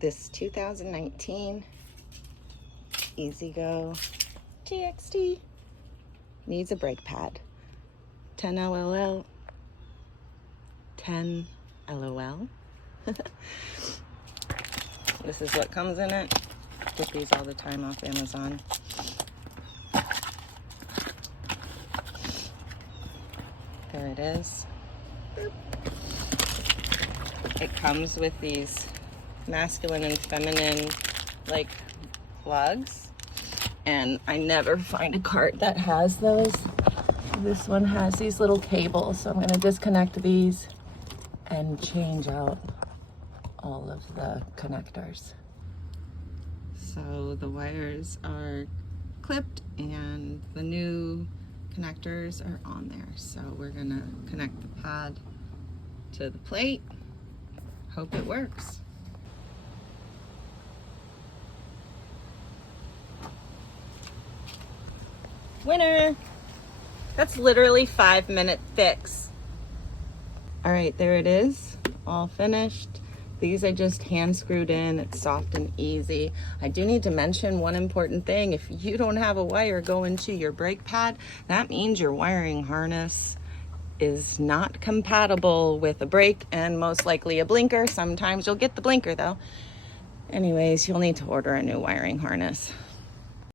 this 2019 EZGO GXT needs a brake pad. 10 LOL. 10 LOL. This is what comes in it. Get these all the time off Amazon. There it is. Boop. It comes with these masculine and feminine like plugs, and I never find a cart that has those. This one has these little cables, so I'm going to disconnect these and change out all of the connectors. So the wires are clipped and the new connectors are on there. So we're gonna connect the pad to the plate. Hope it works. Winner! That's literally 5-minute fix. All right, there it is, all finished. These I just hand screwed in. It's soft and easy. I do need to mention one important thing. If you don't have a wire going to your brake pad, that means your wiring harness is not compatible with a brake and most likely a blinker. Sometimes you'll get the blinker though. Anyways, you'll need to order a new wiring harness.